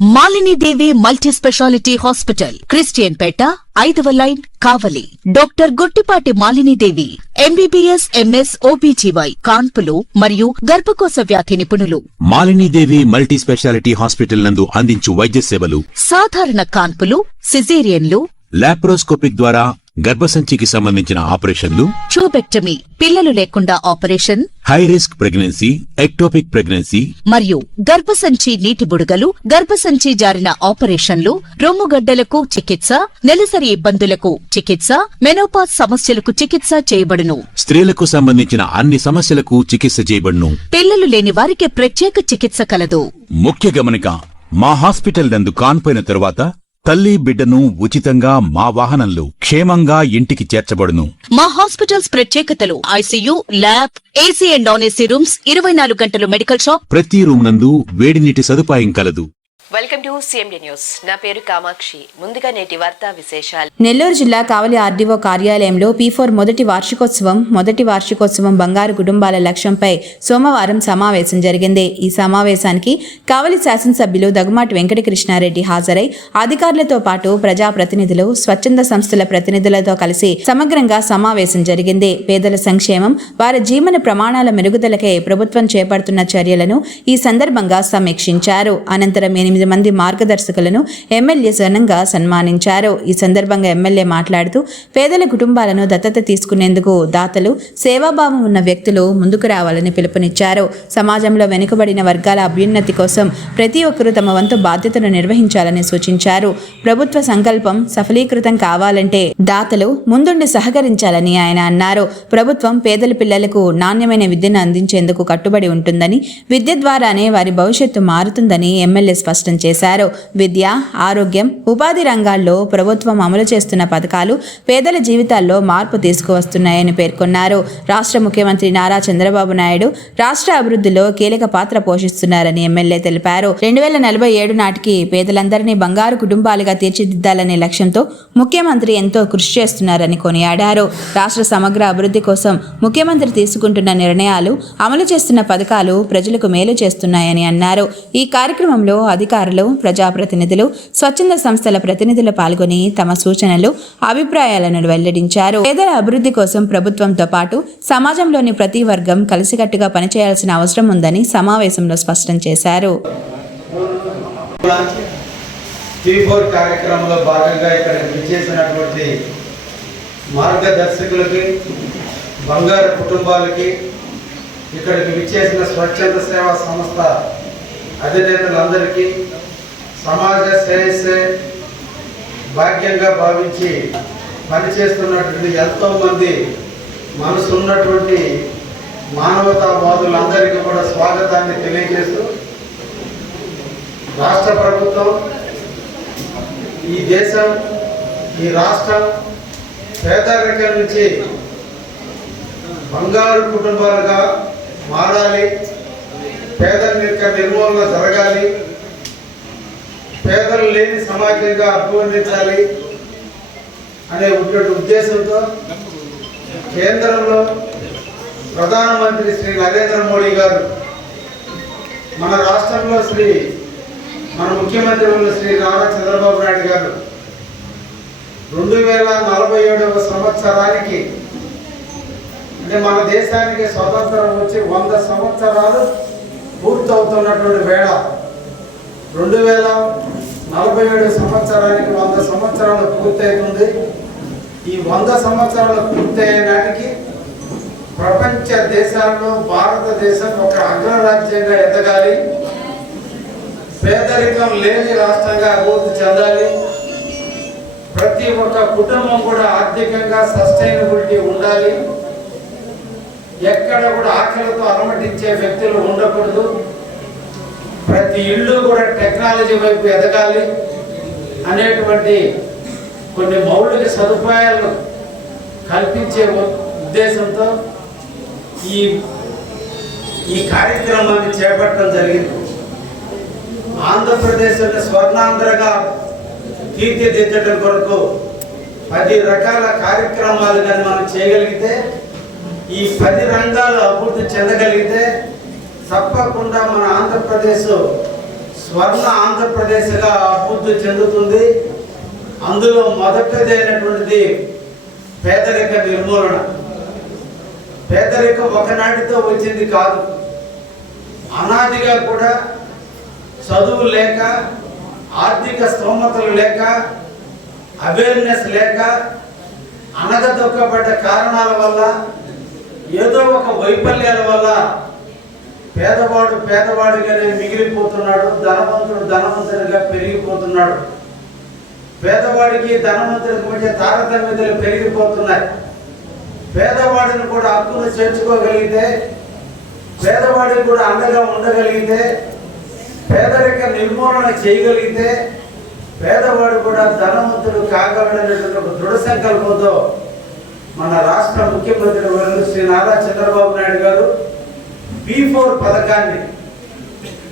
మాలిని దేవి multi speciality hospital, Christian పేట, 5వ line, కావలి. Doctor Guttipati Malini దేవి, MBBS, MS, OBGY, కాన్పులు మరియు గర్భకోశ వ్యాధి నిపుణులు. మాలిని దేవి మల్టీ స్పెషాలిటీ హాస్పిటల్ నందు అందించు వైద్య సేవలు: సాధారణ కాన్పులు, సిజేరియన్లు, లాప్రోస్కోపిక్ ద్వారా గర్భసంచికి సంబంధించిన ఆపరేషన్లు, ట్యూబెక్టమీ, పిల్లలు లేకుండా operation, high risk pregnancy, ectopic pregnancy మరియు గర్భసంచి నీటి బుడగలు, గర్భసంచి జారిన ఆపరేషన్లు, రొమ్ముగడ్డలకు చికిత్స, నెలసరి ఇబ్బందులకు చికిత్స, మెనోపాజ్ సమస్యలకు చికిత్స చేయబడును. స్త్రీలకు సంబంధించిన అన్ని సమస్యలకు చికిత్స చేయబడును. పిల్లలు లేని వారికి ప్రత్యేక చికిత్స కలదు. ముఖ్య గమనిక: మా హాస్పిటల్ నందు కాన్పోయిన తరువాత తల్లి బిడ్డను ఉచితంగా మా వాహనంలో క్షేమంగా ఇంటికి చేర్చబడును. మా హాస్పిటల్స్ ప్రత్యేకతలు: ICU, lab, AC and non AC rooms, 24 గంటలు మెడికల్ షాప్, ప్రతి రూమ్ నందు వేడి నీటి సదుపాయం కలదు. Welcome to CMD news. నా పేరు కామాక్షి. ముందుగా నేటి వార్తా విశేషాలు. నెల్లూరు జిల్లా కావలి ఆర్డీఓ కార్యాలయంలో P4 మొదటి వార్షికోత్సవం బంగారు కుటుంబాల లక్ష్యంపై సోమవారం సమావేశం జరిగింది. ఈ సమావేశానికి కావలి శాసనసభ్యులు దగ్గుమాటి వెంకటకృష్ణారెడ్డి హాజరై అధికారులతో పాటు ప్రజాప్రతినిధులు, స్వచ్ఛంద సంస్థల ప్రతినిధులతో కలిసి సమగ్రంగా సమావేశం జరిగింది. పేదల సంక్షేమం, వారి జీవన ప్రమాణాల మెరుగుదలకై ప్రభుత్వం చేపడుతున్న చర్యలను ఈ సందర్భంగా సమీక్షించారు. అనంతరం 8 మంది మార్గదర్శకులను ఎమ్మెల్యే ఘనంగా సన్మానించారు. ఈ సందర్భంగా ఎమ్మెల్యే మాట్లాడుతూ పేదల కుటుంబాలను దత్తత తీసుకునేందుకు దాతలు, సేవాభావం ఉన్న వ్యక్తులు ముందుకు రావాలని పిలుపునిచ్చారు. సమాజంలో వెనుకబడిన వర్గాల అభ్యున్నతి కోసం ప్రతి ఒక్కరూ తమ వంతు బాధ్యతను నిర్వహించాలని సూచించారు. ప్రభుత్వ సంకల్పం సఫలీకృతం కావాలంటే దాతలు ముందుండి సహకరించాలని ఆయన అన్నారు. ప్రభుత్వం పేదల పిల్లలకు నాణ్యమైన విద్యను అందించేందుకు కట్టుబడి ఉంటుందని, విద్య ద్వారానే వారి భవిష్యత్తు మారుతుందని ఎమ్మెల్యే స్పష్టం చేశారు. విద్య, ఆరోగ్యం, ఉపాధి రంగాల్లో ప్రభుత్వం అమలు చేస్తున్న పథకాలు పేదల జీవితాల్లో మార్పు తీసుకువస్తున్నాయని పేర్కొన్నారు. రాష్ట్ర ముఖ్యమంత్రి నారా చంద్రబాబు నాయుడు రాష్ట్ర అభివృద్ధిలో కీలక పాత్ర పోషిస్తున్నారని ఎమ్మెల్యే తెలిపారు. 2047 నాటికి పేదలందరినీ బంగారు కుటుంబాలుగా తీర్చిదిద్దాలనే లక్ష్యంతో ముఖ్యమంత్రి ఎంతో కృషి చేస్తున్నారని కొనియాడారు. రాష్ట్ర సమగ్ర అభివృద్ధి కోసం ముఖ్యమంత్రి తీసుకుంటున్న నిర్ణయాలు, అమలు చేస్తున్న పథకాలు ప్రజలకు మేలు చేస్తున్నాయని అన్నారు. ఈ కార్యక్రమంలో అధికారులు, ప్రజాప్రతినిధులు, స్వచ్ఛంద సంస్థల ప్రతినిధులు పాల్గొని తమ సూచనలు, అభిప్రాయాలను వెల్లడించారు. పేదల అభివృద్ధి కోసం ప్రభుత్వంతో పాటు సమాజంలోని ప్రతి వర్గం కలిసికట్టుగా పనిచేయాల్సిన అవసరం ఉందని సమావేశంలో స్పష్టం చేశారు. P4 కార్యక్రమంలో భాగంగా ఇక్కడ విచ్చేసినటువంటి మార్గదర్శకులకి, బంగారు కుటుంబాలకి, ఇక్కడికి విచ్చేసిన స్వచ్ఛంద సేవా సంస్థ అధినేతలందరికీ సమాజ శ్రేయస్సే భాగ్యంగా భావించి పనిచేస్తున్నటువంటి ఎంతోమంది మనసున్నటువంటి మానవతావాదులందరికీ కూడా స్వాగతాన్ని తెలియజేస్తూ, రాష్ట్ర ప్రభుత్వం, ఈ దేశం, ఈ రాష్ట్రం పేదరికం నుంచి బంగారు కుటుంబాలుగా మారాలి, పేదరిక నిర్మూలన జరగాలి, పేదలు లేని సమాజంగా అభివర్ణించాలి అనే ఉద్దేశంతో కేంద్రంలో ప్రధానమంత్రి శ్రీ నరేంద్ర మోడీ గారు, మన రాష్ట్రంలో మన ముఖ్యమంత్రి శ్రీ నారా చంద్రబాబు నాయుడు గారు 2047వ సంవత్సరానికి, అంటే మన దేశానికి స్వాతంత్రం వచ్చి 100 సంవత్సరాలు పూర్తవుతున్నటువంటి వేళ, 2047 సంవత్సరానికి 100 సంవత్సరాలు పూర్తవుతుంది. ఈ 100 సంవత్సరాలు పూర్తయ్యే నాటికి ప్రపంచ దేశాల్లో భారతదేశం ఒక అగ్రరాజ్యంగా ఎదగాలి, పేదరికం లేని రాష్ట్రంగా అభివృద్ధి చెందాలి, ప్రతి ఒక్క కుటుంబం కూడా ఆర్థికంగా సస్టైనబిలిటీ ఉండాలి, ఎక్కడ కూడా ఆకలితో అలమటించే వ్యక్తులు ఉండకూడదు, ప్రతి ఇల్లు కూడా టెక్నాలజీ వైపు ఎదగాలి అనేటువంటి కొన్ని మౌలిక సదుపాయాలు కల్పించే ఉద్దేశంతో ఈ కార్యక్రమాన్ని చేపట్టడం జరిగింది. ఆంధ్రప్రదేశ్ని స్వర్ణాంధ్రగా తీర్చిదిద్దడం కొరకు 10 రకాల కార్యక్రమాలు కానీ మనం చేయగలిగితే, ఈ 10 రంగాలు అభివృద్ధి చెందగలిగితే తప్పకుండా మన ఆంధ్రప్రదేశ్ స్వర్ణ ఆంధ్రప్రదేశ్గా అభివృద్ధి చెందుతుంది. అందులో మొదటిదైనటువంటిది పేదరిక నిర్మూలన. పేదరికం ఒకనాటితో వచ్చింది కాదు. అనాదిగా కూడా చదువు లేక, ఆర్థిక స్తోమతలు లేక, అవేర్నెస్ లేక, అనగదొక్కబడ్డ కారణాల వల్ల, ఏదో ఒక వైఫల్యాల వల్ల పేదవాడు పేదవాడిగానే మిగిలిపోతున్నాడు, ధనవంతుడు ధనవంతుడిగా పెరిగిపోతున్నాడు. పేదవాడికి ధనవంతుడికి మధ్య తారతమ్యతలు పెరిగిపోతున్నాయి. పేదవాడిని కూడా హక్కును చేర్చుకోగలిగితే, పేదవాడికి కూడా అండగా ఉండగలిగితే, పేదరిక నిర్మూలన చేయగలిగితే పేదవాడు కూడా ధనవంతుడు కాగలడనేటువంటి ఒక దృఢ సంకల్పంతో మన రాష్ట్ర ముఖ్యమంత్రి వర్యులు శ్రీ నారా చంద్రబాబు నాయుడు గారు P4 పథకాన్ని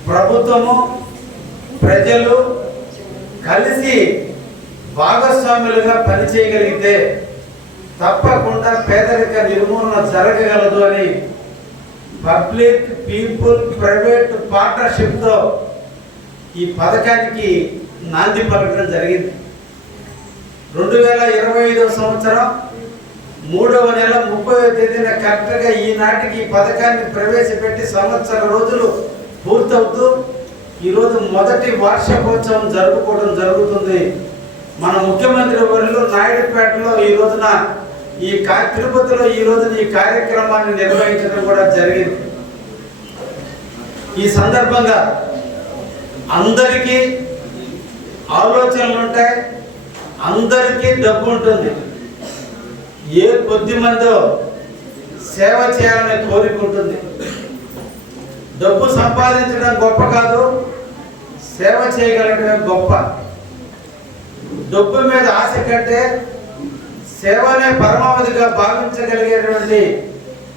ప్రభుత్వము ప్రజలు కలిసి భాగస్వాములుగా పనిచేయగలిగితే తప్పకుండా పేదరిక నిర్మూలన జరగగలదు అని పబ్లిక్ పీపుల్ ప్రైవేట్ పార్ట్నర్షిప్తో ఈ పథకానికి నాంది పలకడం జరిగింది. 2025 సంవత్సరం 3వ నెల 30వ తేదీన కరెక్ట్గా ఈనాటికి ఈ పథకాన్ని ప్రవేశపెట్టి సంవత్సర రోజులు పూర్తవుతూ ఈరోజు మొదటి వార్షికోత్సవం జరుపుకోవడం జరుగుతుంది. మన ముఖ్యమంత్రి వర్యులు నాయుడుపేటలో ఈ రోజున తిరుపతిలో ఈ రోజున ఈ కార్యక్రమాన్ని నిర్వహించడం కూడా జరిగింది. ఈ సందర్భంగా అందరికీ ఆలోచనలు ఉంటాయి, అందరికీ డబ్బు ఉంటుంది. ఏ కొద్ది మందో సేవ చేయాలనే కోరిక ఉంటుంది. డబ్బు సంపాదించడం గొప్ప కాదు, సేవ చేయగలగడమే గొప్ప. డబ్బు మీద ఆశ కంటే సేవనే పరమావధిగా భావించగలిగేటువంటి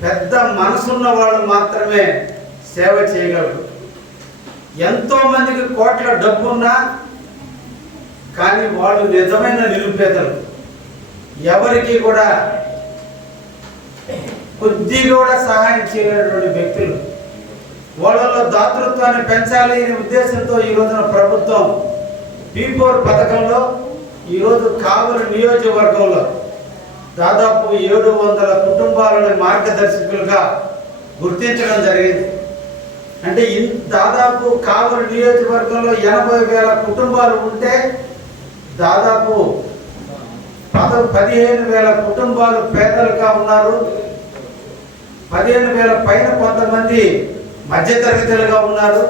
పెద్ద మనసున్న వాళ్ళు మాత్రమే సేవ చేయగలరు. ఎంతో మందికి కోట్ల డబ్బు ఉన్నా కానీ వాళ్ళు నిజమైన నిరుపేదలు. ఎవరికి కూడా కొద్దిగా కూడా సహాయం చేయలేనటువంటి వ్యక్తులు. వాళ్ళలో దాతృత్వాన్ని పెంచాలి అనే ఉద్దేశంతో ఈ రోజున ప్రభుత్వం P4 పథకంలో ఈరోజు కావలి నియోజకవర్గంలో దాదాపు 700 కుటుంబాలను మార్గదర్శకులుగా గుర్తించడం జరిగింది. అంటే దాదాపు కావలి నియోజకవర్గంలో 80,000 కుటుంబాలు ఉంటే దాదాపు 15,000 కుటుంబాలు పేదలుగా ఉన్నారు. 15,000 పైన కొంతమంది మధ్యతరగతులుగా ఉన్నారు.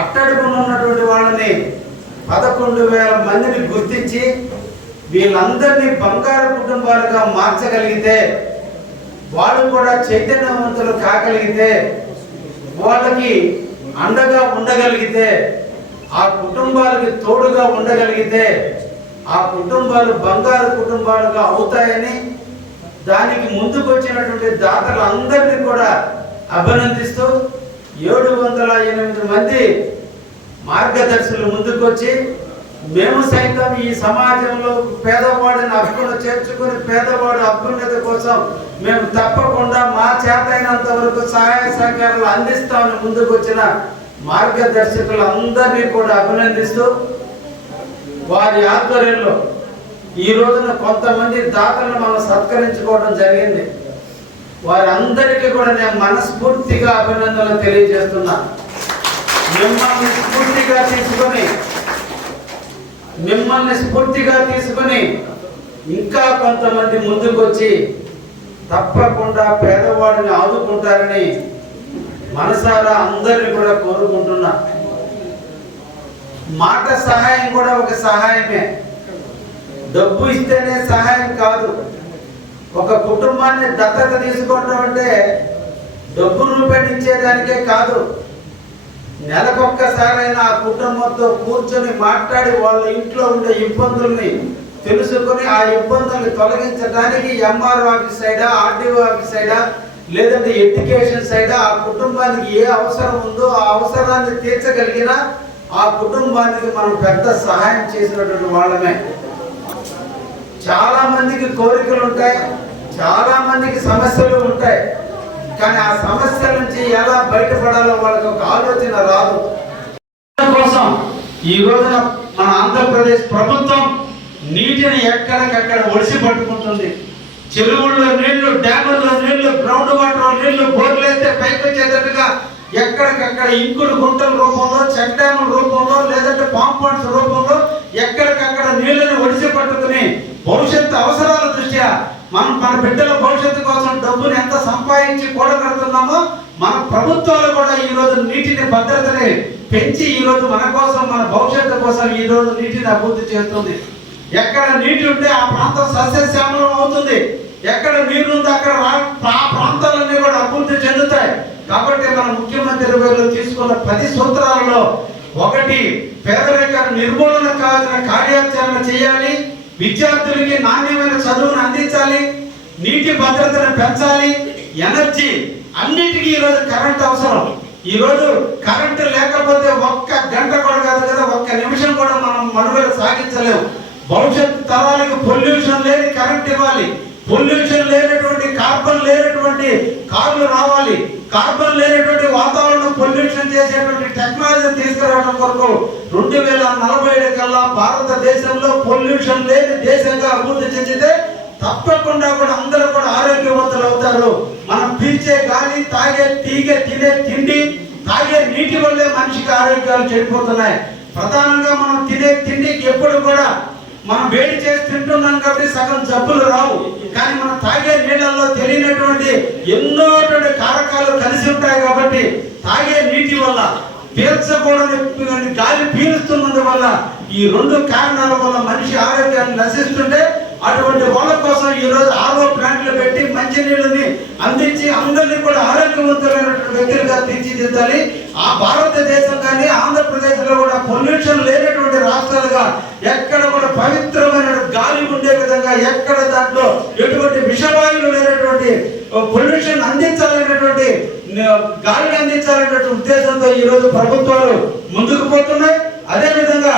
అట్టడుగున ఉన్నటువంటి వాళ్ళని 11,000 మందిని గుర్తించి వీళ్ళందరినీ బంగారు కుటుంబాలుగా మార్చగలిగితే, వాళ్ళు కూడా చైతన్యవంతులు కాగలిగితే, వాళ్ళకి అండగా ఉండగలిగితే, ఆ కుటుంబాలకి తోడుగా ఉండగలిగితే ఆ కుటుంబాలు బంగారు కుటుంబాలుగా అవుతాయని దానికి ముందుకు వచ్చినటువంటి దాతలందరినీ కూడా అభినందిస్తూ 708 మంది మార్గదర్శులు ముందుకొచ్చి మేము సైతం ఈ సమాజంలో పేదవాడిని హక్కును చేర్చుకుని పేదవాడి అభ్యున్నతి కోసం మేము తప్పకుండా మా చేతైనంత వరకు సహాయ సహకారాలు అందిస్తామని ముందుకు వచ్చిన మార్గదర్శకులందరినీ కూడా అభినందిస్తూ వారి ఆధ్వర్యంలో ఈ రోజున కొంతమంది దాతలను మనం సత్కరించుకోవడం జరిగింది. వారందరికీ కూడా నేను మనస్ఫూర్తిగా అభినందనలు తెలియజేస్తున్నా. మిమ్మల్ని స్ఫూర్తిగా తీసుకొని ఇంకా కొంతమంది ముందుకు వచ్చి తప్పకుండా పేదవాడిని ఆదుకుంటారని మనసారా అందరిని కూడా కోరుకుంటున్నా. మాట సహాయం కూడా ఒక సహాయమే. డబ్బు ఇస్తేనే సహాయం కాదు. ఒక కుటుంబాన్ని దత్తత తీసుకోవడం అంటే డబ్బు రూపొందించేదానికే కాదు. నెలకొక్కసారైనా ఆ కుటుంబంతో కూర్చొని మాట్లాడి వాళ్ళ ఇంట్లో ఉండే ఇబ్బందుల్ని తెలుసుకొని ఆ ఇబ్బందుల్ని తొలగించడానికి ఎంఆర్ఓ ఆఫీస్ సైడా, ఆర్డీఓ ఆఫీస్ సైడా, లేదంటే ఎడ్యుకేషన్ సైడా ఆ కుటుంబానికి ఏ అవసరం ఉందో ఆ అవసరాన్ని తీర్చగలిగిన ఆ కుటుంబానికి మనం పెద్ద సహాయం చేసినటువంటి వాళ్ళమే. చాలా మందికి కోరికలు ఉంటాయి, చాలా మందికి సమస్యలు ఉంటాయి. కానీ ఆ సమస్యల నుంచి ఎలా బయటపడాలో వాళ్ళకి ఒక ఆలోచన రాదు. కోసం ఈ రోజున మన ఆంధ్రప్రదేశ్ ప్రభుత్వం నీటిని ఎక్కడికక్కడ ఒడిసి పట్టుకుంటుంది. చెరువుల్లో నీళ్లు, డ్యాముల్లో నీళ్లు, గ్రౌండ్ వాటర్ నీళ్లు, బోర్లు అయితే పైకి వచ్చేటట్టుగా ఎక్కడికక్కడ ఇంకుడు గుంటల రూపంలో, చెక్ డ్యాముల రూపంలో, లేదంటే పాంపాండ్స్ రూపంలో ఎక్కడికక్కడ నీళ్లను ఒడిసి పట్టుకుని భవిష్యత్తు అవసరాల దృష్ట్యా మన బిడ్డల భవిష్యత్తు కోసం డబ్బుని ఎంత సంపాదించి కూడగడుతున్నామో మన ప్రభుత్వాలు కూడా ఈ రోజు నీటిని భద్రతని పెంచి ఈ రోజు మన కోసం, మన భవిష్యత్తు కోసం ఈ రోజు నీటిని అభివృద్ధి చేస్తుంది. ఎక్కడ నీటి ఉంటే ఆ ప్రాంతం సస్యశ్యామలం అవుతుంది. ఎక్కడ నీరు ఉంటే అక్కడ ఆ ప్రాంతాలన్నీ కూడా అభివృద్ధి చెందుతాయి. కాబట్టి మన ముఖ్యమంత్రి గారు తీసుకున్న 10 సూత్రాలలో ఒకటి, పేదరిక నిర్మూలన కావాల్సిన కార్యాచరణ చేయాలి, విద్యార్థులకి నాణ్యమైన చదువును అందించాలి, నీటి భద్రతను పెంచాలి, ఎనర్జీ అన్నిటికీ ఈరోజు కరెంట్ అవసరం. ఈరోజు కరెంటు లేకపోతే ఒక్క గంట కూడా కాదు కదా, ఒక్క నిమిషం కూడా మనం మనుగడ సాగించలేము. భవిష్యత్ తరాలకు పొల్యూషన్ లేని కరెంట్ ఇవ్వాలి, పొల్యూషన్ లేనటువంటి, కార్బన్ లేనటువంటి కార్లు రావాలి, కార్బన్ లేనటువంటి వాతావరణం పొల్యూషన్ చేసేటువంటి టెక్నాలజీని తీసుకురావడం కొరకు 2047 కల్లా భారతదేశంలో పొల్యూషన్ లేని దేశంగా అభివృద్ధి చెందితే తప్పకుండా కూడా అందరూ కూడా ఆరోగ్యవంతులు అవుతారు. మనం పీల్చే గాలి, తాగే తినే తిండి, తాగే నీటి వల్లే మనిషికి ఆరోగ్యాలు చెడిపోతున్నాయి. ప్రధానంగా మనం తినే తిండికి ఎప్పుడు కూడా మనం వేడి చేసి తింటున్నాం కాబట్టి సగం జబ్బులు రావు. కానీ మనం తాగే నీళ్ళల్లో తెలియనటువంటి ఎన్నో కారకాలు కలిసి ఉంటాయి. కాబట్టి తాగే నీటి వల్ల, పీల్చకూడని గాలి పీలుస్తున్నందు వల్ల, ఈ 2 కారణాల వల్ల మనిషి ఆరోగ్యాన్ని నశిస్తుంటే అటువంటి వాళ్ళ కోసం ఈ రోజు ఆర్ఓ ప్లాంట్లు పెట్టి మంచి నీళ్ళని అందించి అందరినీ కూడా ఆరోగ్యవంతులైనటువంటి వ్యక్తులుగా తీర్చిదిద్దాలి. ఆ భారతదేశం కానీ ఆంధ్రప్రదేశ్ లో కూడా పొల్యూషన్ లేనటువంటి రాష్ట్రాలుగా ఎక్కడ కూడా పవిత్రమైన గాలి ఉండే విధంగా, ఎక్కడ దాంట్లో ఎటువంటి విషవాయువులు లేనటువంటి పొల్యూషన్ అందించాలనేటువంటి, గాలిని అందించాలనేటువంటి ఉద్దేశంతో ఈ రోజు ప్రభుత్వాలు ముందుకు పోతున్నాయి. అదే విధంగా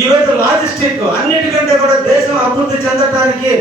ఈ రోజు లాజిస్టిక్ అన్నిటికంటే కూడా దేశం అభివృద్ధి చెందడానికి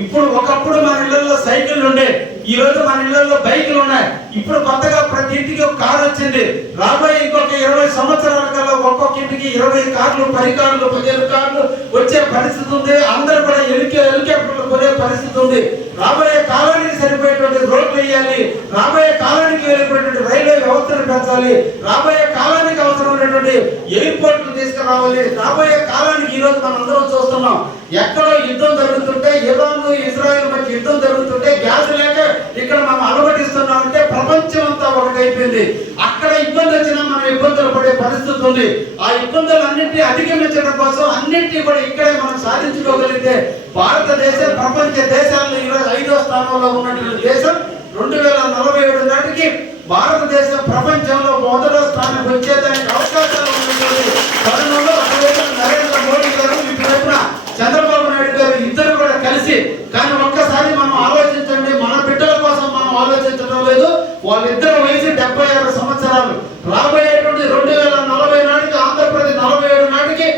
ఇప్పుడు ఒకప్పుడు మన ఇళ్లలో సైకిల్ ఉండే, ఈ రోజు మన ఇళ్లలో బైకులు ఉన్నాయి. ఇప్పుడు కొత్తగా ప్రతి ఇంటికి ఒక కారు వచ్చింది. రాబోయే ఇంకొక 20 సంవత్సరాల కల్లా ఒక్కొక్క ఇంటికి 20 కార్లు, 10 కార్లు, 15 కార్లు వచ్చే పరిస్థితి ఉంది. అందరూ కూడా హెలికాప్టర్లు కొనే పరిస్థితి ఉంది. రాబోయే కాలానికి సరిపోయేటువంటి రోడ్లు వేయాలి, రాబోయే కాలానికి వెళ్ళిపోయేటువంటి రైల్వే వ్యవస్థను పెంచాలి, రాబోయే కాలానికి అవసరమైనటువంటి ఎయిర్పోర్ట్లు తీసుకురావాలి. రాబోయే కాలానికి ఈ రోజు మనం అందరం చూస్తున్నాం, ఎక్కడో యుద్ధం జరుగుతుంటే, ఇరాన్ ఇజ్రాయెల్ మధ్య యుద్ధం జరుగుతుంటే గ్యాస్ లేక ఇక్కడ మనం అలవటిస్తున్నాం అంటే ప్రపంచం అంతా ఒకటైపోయింది. అక్కడ ఇబ్బంది వచ్చినా మనం ఇబ్బందులు పడే పరిస్థితి ఉంది. ఆ ఇబ్బందులన్నింటినీ అధిగమించడం కోసం అన్నింటినీ కూడా ఇక్కడే మనం సాధించుకోగలిగితే భారతదేశం ప్రపంచ దేశాల్లో ఈరోజు 5వ స్థానంలో ఉన్నటువంటి దేశం 2047 నాటికి భారతదేశం ప్రపంచంలో 1వ స్థానానికి వచ్చేదానికి అవకాశాలు ఉన్నటువంటి తరుణంలో ఒకవైపు నరేంద్ర మోడీ గారు, ఇటువైపున చంద్రబాబు నాయుడు గారు ఇద్దరు కూడా కలిసి, కానీ ఒక్కసారి మనం ఆలోచించండి, మన బిడ్డల కోసం మనం ఆలోచించడం లేదు. వాళ్ళిద్దరు వయసు 76 సంవత్సరాలు. రాబోయేటువంటి 2040 నాటికి ఆంధ్రప్రదేశ్ 47 నాటికి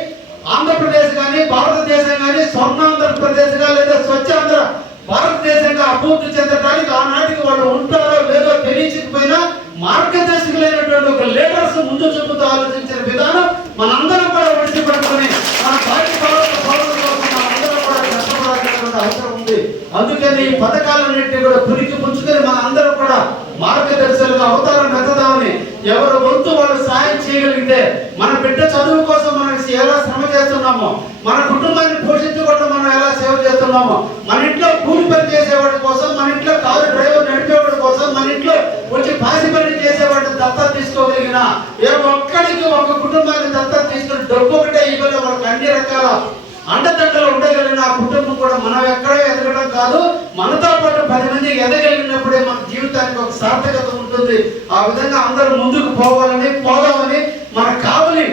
ఆంధ్రప్రదేశ్ కానీ భారతదేశం కానీ స్వర్ణాంధ్రప్రదేశ్ గా లేదా స్వచ్ఛాంధ్ర భారతదేశంగా అభివృద్ధి చెందడానికి ఆనాటికి వాళ్ళు ఉంటారో లేదో తెలియకపోయినా మార్గదర్శకులైనటువంటి ఒక లీడర్స్ ముందు చూపుతూ ఆలోచించిన విధానం మనందరం కూడా విడిచిపెట్టుకుని మన అవసరం ఉంది. అందుకని ఈ పథకాలన్నింటినీ కూడా పురికి పుచ్చుకొని మన అందరం కూడా మార్గదర్శకులుగా అవతారం ఎత్తదామని, ఎవరు వంతు వాళ్ళు సాయం చేయగలిగితే మన బిడ్డ చదువు కోసం మనం ఎలా శ్రమ చేస్తున్నామో, మన కుటుంబాన్ని పోషించుకోవడం మనం ఎలా సేవ చేస్తున్నామో, మన ఇంట్లో కూలి పని చేసేవాడి కోసం, మన ఇంట్లో కారు డ్రైవర్ నడిపేవాడి కోసం, మన ఇంట్లో వచ్చి పాసి పని చేసేవాడిని దత్తత తీసుకోగలిగిన ఏ ఒక్కడికి ఒక కుటుంబాన్ని దత్తత తీసుకుని డబ్బు ఒకటే ఇవ్వలే, వాళ్ళకి అన్ని రకాల అండదండలు ఉండగలిగిన ఆ కుటుంబం కూడా మనం ఎక్కడో ఎదగడం కాదు, మనతో పాటు 10 మంది ఎదగలిగినప్పుడే మన జీవితానికి ఒక సార్థకత ఉంటుంది. ఆ విధంగా అందరూ ముందుకు పోదామని మనకు కావాలి.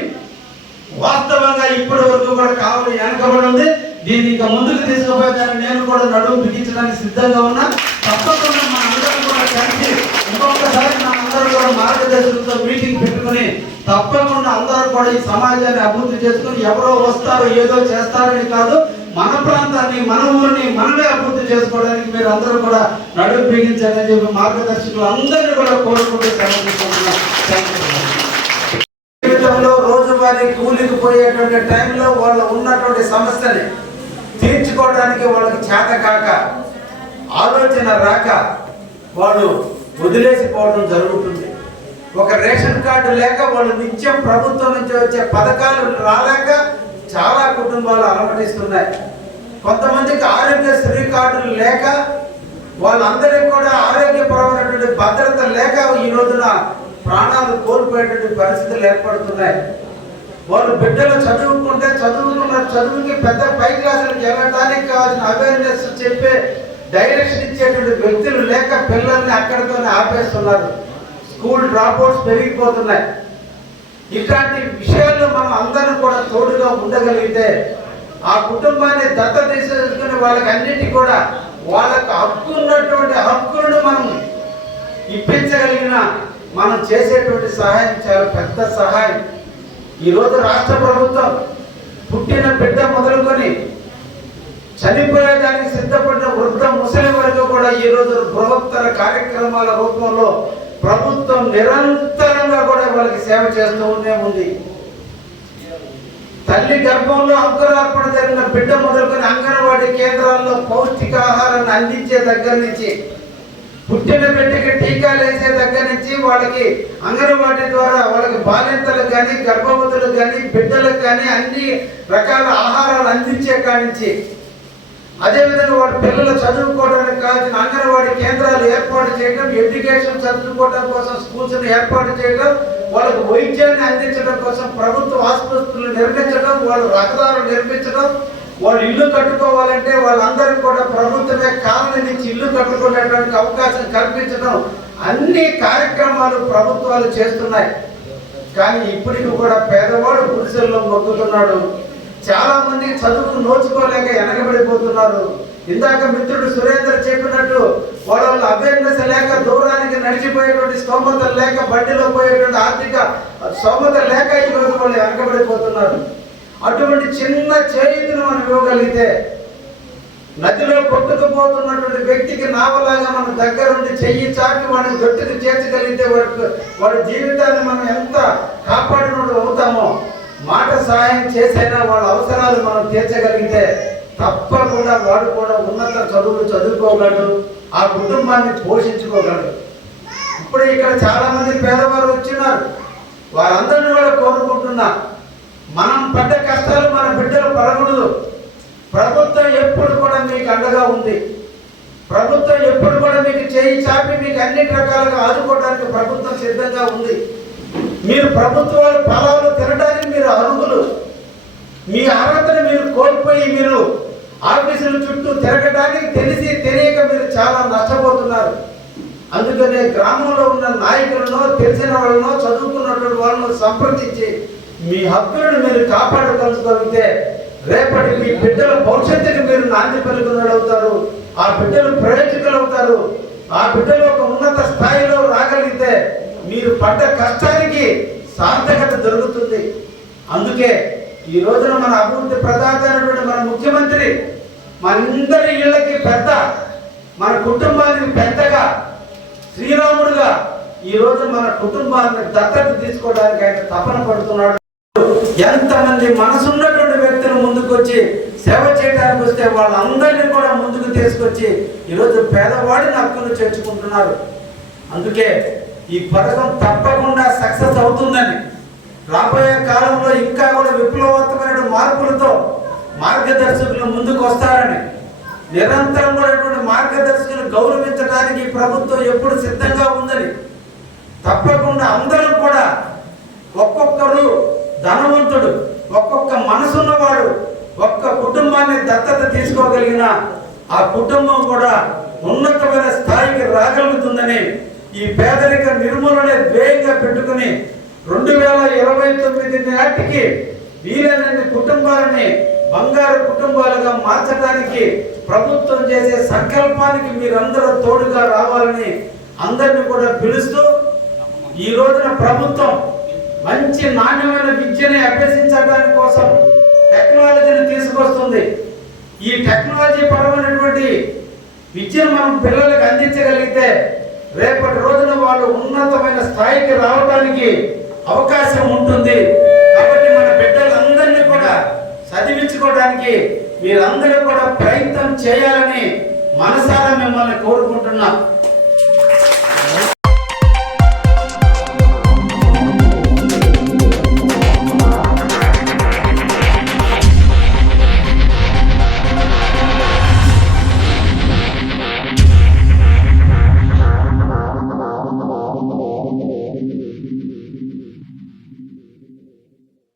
వాస్తవంగా ఇప్పటి వరకు కూడా కావాలి వెనకబడి ఉంది. దీన్ని ఇంకా ముందుకు తీసుకుపోయేదాన్ని నేను కూడా నడుము బిగించడానికి సిద్ధంగా ఉన్నా. తప్పకుండా మన అందరం కూడా కలిసి ఇంకొకసారి మన అందరూ కూడా మార్గదర్శకులతో మీటింగ్ పెట్టుకుని తప్పకుండా అందరూ కూడా ఈ సమాజాన్ని అభివృద్ధి చేసుకుని, ఎవరో వస్తారో ఏదో చేస్తారని కాదు, మన ప్రాంతాన్ని, మన ఊరిని మనమే అభివృద్ధి చేసుకోవడానికి మీరు అందరూ కూడా నడుము బిగించండి అని చెప్పి మార్గదర్శకులు అందరినీ కూడా కోరుకుంటూ సెలవు తీసుకుంటున్నాం. జీవితంలో రోజువారీ రోజువారీ కూలికి పోయేటువంటి టైంలో వాళ్ళు ఉన్నటువంటి సమస్యని తీర్చుకోవడానికి వాళ్ళకి చేత కాక, ఆలోచన రాక వాళ్ళు వదిలేసిపోవడం జరుగుతుంది. ఒక రేషన్ కార్డు లేక వాళ్ళు నిత్యం ప్రభుత్వం నుంచి వచ్చే పథకాలు రాలేక చాలా కుటుంబాలు అలమటిస్తున్నాయి. కొంతమందికి ఆరోగ్యశ్రీ కార్డులు లేక వాళ్ళందరికీ కూడా ఆరోగ్యపరమైనటువంటి భద్రత లేక ఈ రోజున ప్రాణాలు కోల్పోయేటువంటి పరిస్థితులు ఏర్పడుతున్నాయి. వాళ్ళు బిడ్డలు చదువుకుంటే చదువుకున్న చదువుకి పెద్ద పై క్లాసులకు వెళ్ళడానికి కావాల్సిన అవేర్నెస్ చెప్పే డైరెక్షన్ ఇచ్చేటువంటి వ్యక్తులు లేక పిల్లల్ని అక్కడితోనే ఆపేస్తున్నారు. స్కూల్ డ్రాప్అవుట్స్ పెరిగిపోతున్నాయి. ఇట్లాంటి విషయాల్లో మనం అందరం కూడా తోడుగా ఉండగలిగితే ఆ కుటుంబాన్ని దత్తత తీసుకుని వాళ్ళకి అన్నిటి కూడా వాళ్ళకు హక్కు ఉన్నటువంటి హక్కులను మనం ఇప్పించగలిగిన మనం చేసేటువంటి సహాయం చాలా పెద్ద సహాయం. ఈరోజు రాష్ట్ర ప్రభుత్వం పుట్టిన బిడ్డ మొదలుకొని చనిపోయేదానికి సిద్ధపడిన వృద్ధ ముసలి వరకు కూడా ఈరోజు బృహత్తర కార్యక్రమాల రూపంలో ప్రభుత్వం నిరంతరంగా కూడా వాళ్ళకి సేవ చేస్తూనే ఉంది. తల్లి గర్భంలో అంకురార్పణ జరిగిన బిడ్డ మొదలుకొని అంగన్వాడీ కేంద్రాల్లో పౌష్టికాహారాన్ని అందించే దగ్గర నుంచి, పుట్టిన బిడ్డకి టీకాలు వేసే దగ్గర నుంచి, వాళ్ళకి అంగన్వాడీ ద్వారా వాళ్ళకి బాలింతలకు కానీ గర్భవతులకు కానీ బిడ్డలకు కానీ అన్ని రకాల ఆహారాలు అందించే కానించి, అదేవిధంగా వాళ్ళ పిల్లలు చదువుకోవడానికి కావాల్సిన అంగన్వాడీ కేంద్రాలు ఏర్పాటు చేయడం, ఎడ్యుకేషన్ చదువుకోవడం కోసం స్కూల్స్ని ఏర్పాటు చేయడం, వాళ్ళకు వైద్యాన్ని అందించడం కోసం ప్రభుత్వ ఆసుపత్రులు నిర్మించడం, వాళ్ళు రహదారులు నిర్మించడం, వాళ్ళు ఇల్లు కట్టుకోవాలంటే వాళ్ళందరికీ కూడా ప్రభుత్వమే కాలనీ నుంచి ఇల్లు కట్టుకునేటువంటి అవకాశం కల్పించడం, అన్ని కార్యక్రమాలు ప్రభుత్వాలు చేస్తున్నాయి. కానీ ఇప్పటికి కూడా పేదవాడు గుడిసెల్లో మొక్కుతున్నాడు. చాలా మంది చదువుకు నోచుకోలేక వెనకబడిపోతున్నారు. ఇందాక మిత్రుడు సురేందర్ చెప్పినట్టు వాళ్ళ అవేర్నెస్ లేక దూరానికి నడిచిపోయేటువంటి స్తోమత లేక బండిలో పోయేటువంటి ఆర్థిక స్తోమత లేక ఈరోజు వాళ్ళు వెనకబడిపోతున్నారు. అటువంటి చిన్న చేయుతను మనం ఇవ్వగలిగితే, నదిలో కొట్టుకుపోతున్నటువంటి వ్యక్తికి నావలాగా మన దగ్గరుండి చెయ్యి చాపి వాడిని గట్టుకు చేర్చగలిగితే వాడి జీవితాన్ని మనం ఎంత కాపాడినట్టు అవుతామో, మాట సహాయం చేసైనా వాళ్ళ అవసరాలు మనం తీర్చగలిగితే తప్పకుండా వాడు కూడా ఉన్నత చదువులు చదువుకోగలడు, ఆ కుటుంబాన్ని పోషించుకోగలడు. ఇప్పుడు ఇక్కడ చాలా మంది పేదవారు వచ్చినారు. వారందరినీ కూడా కోరుకుంటున్నా, మనం పడ్డ కష్టాలు మన బిడ్డలు పడకూడదు. ప్రభుత్వం ఎప్పుడు కూడా మీకు అండగా ఉంది. ప్రభుత్వం ఎప్పుడు కూడా మీకు చేయి చాపి మీకు అన్ని రకాలుగా ఆదుకోవడానికి ప్రభుత్వం సిద్ధంగా ఉంది. మీరు ప్రభుత్వాలు ఫలాలు తినడానికి మీరు అర్హులు. మీ అర్హతను మీరు కోల్పోయి మీరు ఆఫీసుల చుట్టూ తిరగడానికి తెలిసి తెలియక మీరు చాలా నష్టపోతున్నారు. అందుకనే గ్రామంలో ఉన్న నాయకులను, తెలిసిన వాళ్ళను, చదువుకున్నటువంటి వాళ్ళను సంప్రదించి మీ హక్కులను మీరు కాపాడుకోగలిగితే రేపటి మీ బిడ్డల భవిష్యత్తుకి మీరు నాంది పలుకున్నలు అవుతారు. ఆ బిడ్డలు ప్రయోజకులు అవుతారు. ఆ బిడ్డలు ఒక ఉన్నత స్థాయిలో రాగలిగితే మీరు పడ్డ కష్టానికి సార్థకత జరుగుతుంది. అందుకే ఈ రోజున మన అభివృద్ధి ప్రదాత అయినటువంటి మన ముఖ్యమంత్రి మనందరి ఇళ్ళకి పెద్ద, మన కుటుంబానికి పెద్దగా, శ్రీరాముడుగా ఈ రోజు మన కుటుంబాన్ని దత్తత తీసుకోవడానికి ఆయన తపన పడుతున్నాడు. ఎంతమంది మనసున్నటువంటి వ్యక్తులు ముందుకొచ్చి సేవ చేయడానికి వస్తే వాళ్ళందరినీ కూడా ముందుకు తీసుకొచ్చి ఈరోజు పేదవాడిని హక్కును చేర్చుకుంటున్నారు. అందుకే ఈ పథకం తప్పకుండా సక్సెస్ అవుతుందని, రాబోయే కాలంలో ఇంకా కూడా విప్లవాత్మకమైన మార్పులతో మార్గదర్శకులు ముందుకు వస్తారని, నిరంతరం కూడా మార్గదర్శకులు గౌరవించడానికి ప్రభుత్వం ఎప్పుడు సిద్ధంగా ఉందని, తప్పకుండా అందరం కూడా ఒక్కొక్కరు ధనవంతుడు, ఒక్కొక్క మనసున్నవాడు ఒక్క కుటుంబాన్ని దత్తత తీసుకోగలిగిన ఆ కుటుంబం కూడా ఉన్నతమైన స్థాయికి రాగలుగుతుందని, ఈ పేదరిక నిర్మూలనే ధ్యేయంగా పెట్టుకుని 2029 నాటికి వీలైనన్ని కుటుంబాలని బంగారు కుటుంబాలుగా మార్చడానికి ప్రభుత్వం చేసే సంకల్పానికి మీరందరూ తోడుగా రావాలని అందరినీ కూడా పిలుస్తూ, ఈ రోజున ప్రభుత్వం మంచి నాణ్యమైన విద్యని అభ్యసించడానికి కోసం టెక్నాలజీని తీసుకొస్తుంది. ఈ టెక్నాలజీ పరమైనటువంటి విద్యను మనం పిల్లలకు అందించగలిగితే రేపటి రోజున వాళ్ళు ఉన్నతమైన స్థాయికి రావడానికి అవకాశం ఉంటుంది. కాబట్టి మన చేయడానికి మీరందరూ కూడా ప్రయత్నం చేయాలని మనసారా మిమ్మల్ని కోరుకుంటున్నా.